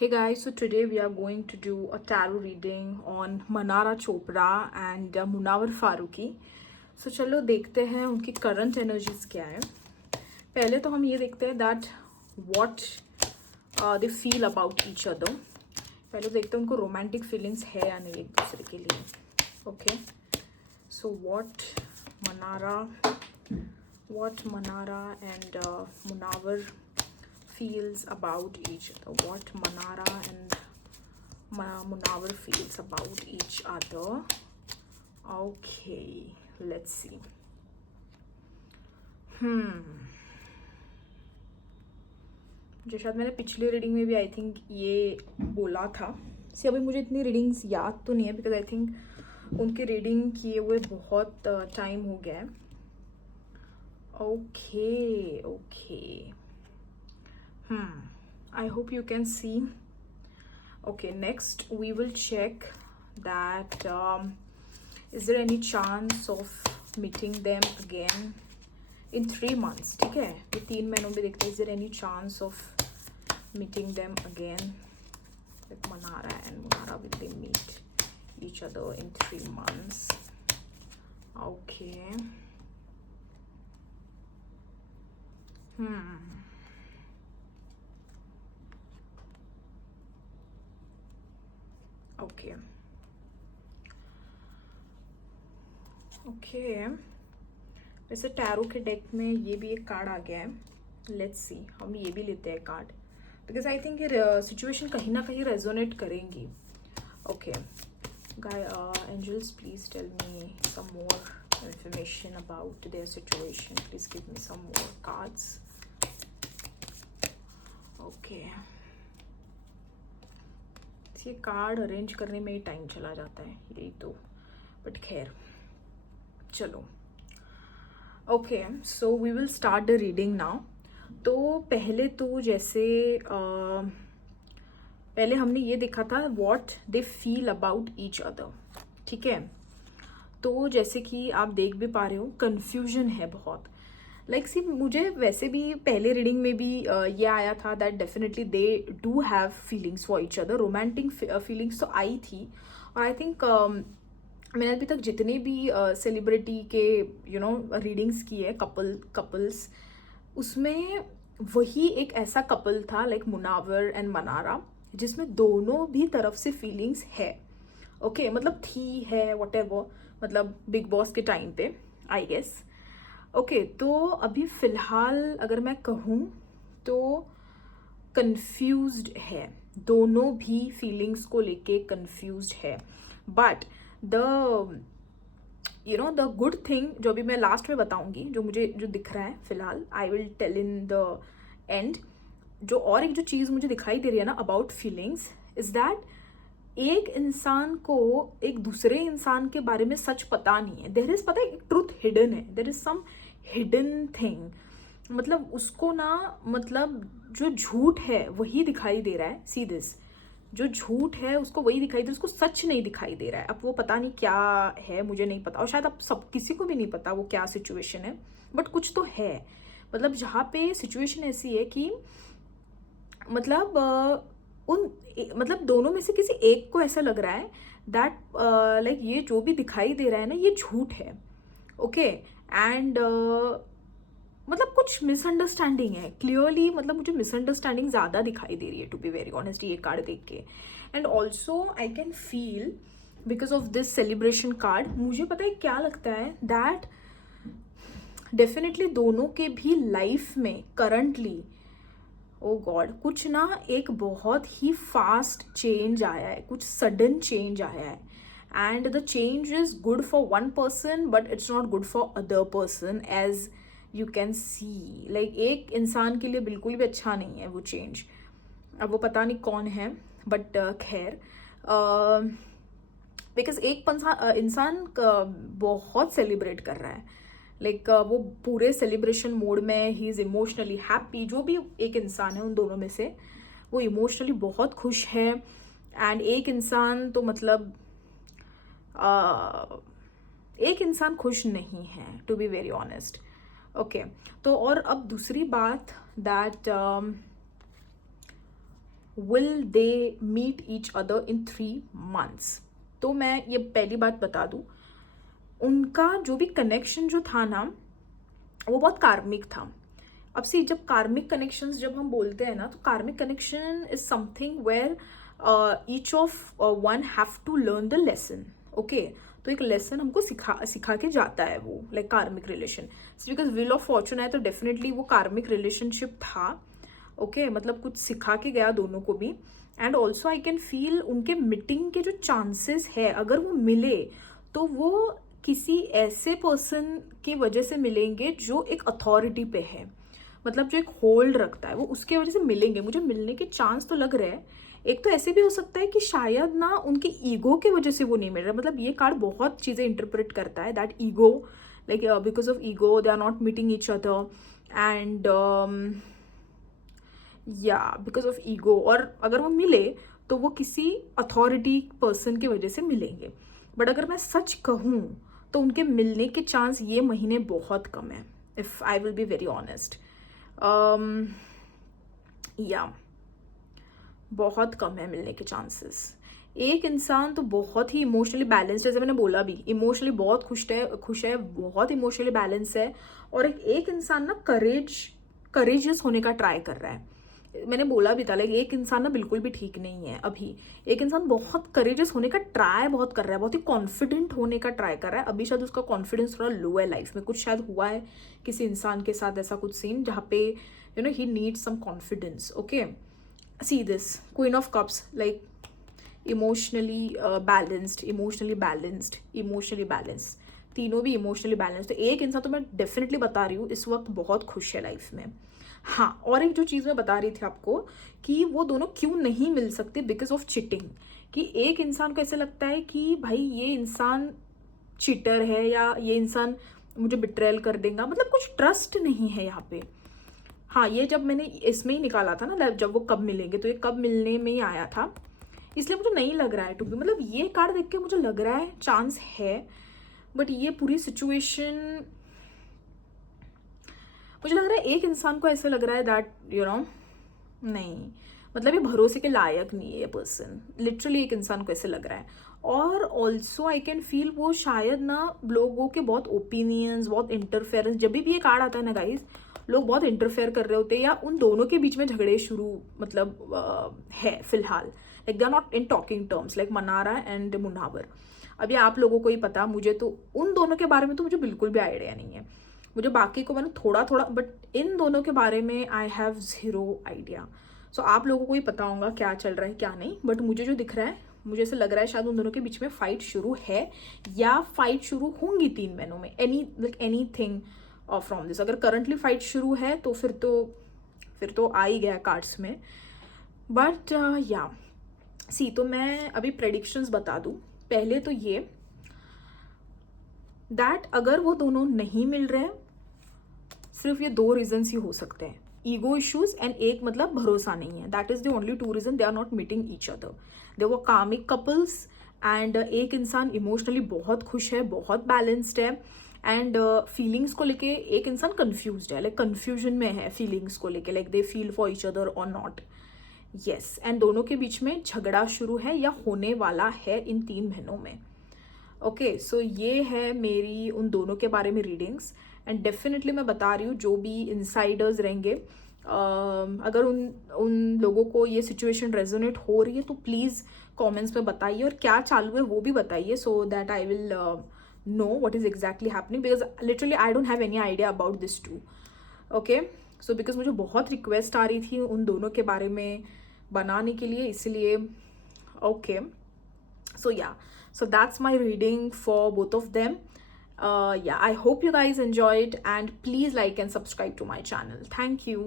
Hey guys, so today we are going to do a tarot reading on Manara Chopra and Munawar Faruqi. So चलो देखते हैं उनकी current energies क्या है. पहले तो हम ये देखते हैं that what they feel about each other. पहले तो देखते हैं उनको रोमांटिक फीलिंग्स है या नहीं एक दूसरे के लिए. Okay, so what Manara and Munawar feels about each other. What Manara and Munawar feels about each other. Okay, let's see. जो शायद मैंने पिछले रीडिंग में भी आई थिंक ये बोला था. से अभी मुझे इतनी रीडिंग्स याद तो नहीं है बिकॉज आई थिंक उनके रीडिंग किए हुए बहुत टाइम हो गया है. Okay. I hope you can see. Okay, next we will check that is there any chance of meeting them again in 3 months. ठीक है, ये 3 महीनों में देखते हैं. Is there any chance of meeting them again, like Manara and Munawar, will they meet each other in 3 months? Okay. Okay. वैसे tarot के deck में ये भी एक कार्ड आ गया है. लेट्स सी, हम ये भी लेते हैं कार्ड बिकॉज आई थिंक ये सिचुएशन कहीं ना कहीं रेजोनेट करेंगी. Okay angels, please tell me some more information about their situation. Please give me some more cards. Okay, ये कार्ड अरेंज करने में ही टाइम चला जाता है यही तो, बट खैर चलो. Okay, so we will start the reading now. तो पहले तो जैसे पहले हमने ये देखा था what they feel about each other. ठीक है, तो जैसे कि आप देख भी पा रहे हो कन्फ्यूजन है बहुत. लाइक सी मुझे वैसे भी पहले रीडिंग में भी ये आया था that definitely they do have feelings for each other. Romantic feelings तो आई थी. और आई थिंक मैंने अभी तक जितने भी सेलिब्रिटी के रीडिंग्स की है कपल्स, उसमें वही एक ऐसा कपल था लाइक मुनावर एंड मनारा जिसमें दोनों भी तरफ से फीलिंग्स है. ओके, मतलब थी है व्हाटएवर, मतलब बिग बॉस के टाइम पे आई गेस. ओके, तो अभी फ़िलहाल अगर मैं कहूँ तो कंफ्यूज्ड है, दोनों भी फीलिंग्स को लेके कंफ्यूज्ड है. बट द गुड थिंग जो अभी मैं लास्ट में बताऊंगी, जो दिख रहा है फ़िलहाल, I will tell in the end. और एक जो चीज़ मुझे दिखाई दे रही है ना अबाउट फीलिंग्स इज़ दैट एक इंसान को एक दूसरे इंसान के बारे में सच पता नहीं है. देयर इज, पता है, एक ट्रूथ हिडन है. There is some hidden thing. मतलब उसको ना, मतलब जो झूठ है वही दिखाई दे रहा है. सी दिस, जो झूठ है उसको वही दिखाई दे रहा है, उसको सच नहीं दिखाई दे रहा है. अब वो पता नहीं क्या है, मुझे नहीं पता, और शायद अब सब किसी को भी नहीं पता वो क्या सिचुएशन है, बट कुछ तो है. मतलब जहाँ पे सिचुएशन ऐसी है कि मतलब मतलब दोनों में से किसी एक को ऐसा लग रहा है दैट लाइक ये जो भी दिखाई दे रहा है ना ये झूठ है. ओके, एंड मतलब कुछ मिसअंडरस्टैंडिंग है क्लियरली. मतलब मुझे मिसअंडरस्टैंडिंग ज़्यादा दिखाई दे रही है टू बी वेरी ऑनेस्ट ये कार्ड देख के. And also I can feel because of this celebration card, मुझे पता है क्या लगता है दैट डेफिनेटली दोनों के भी लाइफ में करंटली, ओ गॉड, कुछ ना एक बहुत ही फास्ट चेंज आया है, कुछ सडन चेंज आया है. And the change is good for one person but it's not good for other person as you can see. Like एक इंसान के लिए बिल्कुल भी अच्छा नहीं है वो चेंज. अब वो पता नहीं कौन है, बट खैर बिकॉज एक इंसान बहुत सेलिब्रेट कर रहा है. लाइक वो पूरे सेलिब्रेशन मोड में, ही इज़ इमोशनली हैप्पी. जो भी एक इंसान है उन दोनों में से वो इमोशनली बहुत खुश है. एंड एक इंसान तो मतलब एक इंसान खुश नहीं है to be very honest. Okay, तो और अब दूसरी बात that will they meet each other in 3 months? तो मैं ये पहली बात बता दूँ, उनका जो भी कनेक्शन जो था ना, वो बहुत कार्मिक था. अब सी, जब कार्मिक कनेक्शंस जब हम बोलते हैं ना, तो karmic connection is something where each of one have to learn the lesson. Okay, तो एक लेसन हमको सिखा के जाता है वो, लाइक कार्मिक relation. Because wheel of Fortune है तो डेफिनेटली वो कार्मिक रिलेशनशिप था. ओके, मतलब कुछ सिखा के गया दोनों को भी. And also I can feel उनके मीटिंग के जो चांसेस है, अगर वो मिले तो वो किसी ऐसे पर्सन की वजह से मिलेंगे जो एक अथॉरिटी पे है, मतलब जो एक होल्ड रखता है, वो उसके वजह से मिलेंगे. मुझे मिलने के चांस तो लग रहे हैं. एक तो ऐसे भी हो सकता है कि शायद ना उनके ईगो की वजह से वो नहीं मिल रहा. मतलब ये कार्ड बहुत चीज़ें इंटरप्रेट करता है, that ego, like because of ego they are not meeting each other. And या बिकॉज ऑफ ईगो, और अगर वो मिले तो वो किसी अथॉरिटी पर्सन की वजह से मिलेंगे. बट अगर मैं सच कहूँ तो उनके मिलने के चांस ये महीने बहुत कम है, if I will be very honest. या बहुत कम है मिलने के चांसेस. एक इंसान तो बहुत ही इमोशनली बैलेंस्ड, जैसे मैंने बोला भी, इमोशनली बहुत खुश है, बहुत इमोशनली बैलेंस है. और एक इंसान ना करेजियस होने का ट्राई कर रहा है. मैंने बोला भी था, लाइक एक इंसान ना बिल्कुल भी ठीक नहीं है अभी. एक इंसान बहुत करेजियस होने का ट्राई बहुत कर रहा है, बहुत ही कॉन्फिडेंट होने का ट्राई कर रहा है. अभी शायद उसका कॉन्फिडेंस थोड़ा लो है लाइफ में. कुछ शायद हुआ है किसी इंसान के साथ ऐसा कुछ सीन जहाँ पे you know he needs some confidence. Okay, see this queen of cups, like emotionally balanced, तीनों भी इमोशनली बैलेंस्ड. तो एक इंसान तो मैं डेफिनेटली बता रही हूँ इस वक्त बहुत खुश है लाइफ में. हाँ, और एक जो चीज़ मैं बता रही थी आपको कि वो दोनों क्यों नहीं मिल सकते, बिकॉज ऑफ चिटिंग. कि एक इंसान को ऐसे लगता है कि भाई ये इंसान चीटर है, या ये इंसान मुझे बिट्रेल कर देगा, मतलब कुछ ट्रस्ट नहीं है यहाँ पे. हाँ, ये जब मैंने इसमें ही निकाला था ना, जब वो कब मिलेंगे, तो ये कब मिलने में ही आया था, इसलिए मुझे नहीं लग रहा है टू बी. मतलब ये कार्ड देख के मुझे लग रहा है चांस है, बट ये पूरी सिचुएशन मुझे लग रहा है एक इंसान को ऐसे लग रहा है दैट यू नो नहीं, मतलब ये भरोसे के लायक नहीं है ये पर्सन. लिटरली एक इंसान को ऐसे लग रहा है. और ऑल्सो आई कैन फील वो शायद ना लोगों के बहुत ओपिनियंस, बहुत इंटरफेरेंस, जब भी ये कार्ड आता है ना गाइज, लोग बहुत इंटरफेयर कर रहे होते हैं, या उन दोनों के बीच में झगड़े शुरू मतलब है फिलहाल. Like they are not in talking terms, like Mannara and Munawar. अभी आप लोगों को ही पता, मुझे तो उन दोनों के बारे में तो मुझे बिल्कुल भी आइडिया नहीं है. मुझे बाकी को मैंने थोड़ा थोड़ा, बट इन दोनों के बारे में आई हैव ज़ीरो आइडिया. सो आप लोगों को ही पता होगा क्या चल रहा है क्या नहीं. बट मुझे जो दिख रहा है, मुझे ऐसा लग रहा है शायद उन दोनों के बीच में फाइट शुरू है, या फाइट शुरू होंगी 3 महीनों में. Any thing from this. अगर करंटली फाइट शुरू है तो फिर तो आ ही गया कार्ड्स में. बट या सी, तो मैं अभी प्रेडिक्शंस बता दूँ. पहले तो ये दैट अगर वो दोनों नहीं मिल रहे हैं, सिर्फ ये 2 रीजन्स ही हो सकते हैं, ईगो इश्यूज एंड एक मतलब भरोसा नहीं है. That is the only 2 reason they are not meeting each other. They वो कार्मिक कपल्स. एंड एक इंसान इमोशनली बहुत खुश है, बहुत बैलेंस्ड है. एंड फीलिंग्स को लेके एक इंसान कन्फ्यूज्ड है, लाइक कन्फ्यूजन में है फीलिंग्स को लेके, like they feel for each other और नॉट. येस, एंड दोनों के बीच में झगड़ा शुरू है या होने वाला है इन 3 महीनों में. ओके, सो ये है मेरी उन दोनों के बारे में रीडिंग्स. एंड डेफिनेटली मैं बता रही हूँ जो भी इनसाइडर्स रहेंगे, अगर उन लोगों को ये सिचुएशन रेजोनेट हो रही है तो प्लीज़ कमेंट्स में बताइए, और क्या चालू है वो भी बताइए, so that I will know what is exactly happening, because literally I don't have any idea about this too. Okay, so because मुझे बहुत रिक्वेस्ट आ रही थी उन दोनों के बारे में बनाने के लिए, इसलिए okay. So yeah, so that's my reading for both of them. Yeah, I hope you guys enjoyed, and please like and subscribe to my channel. Thank you.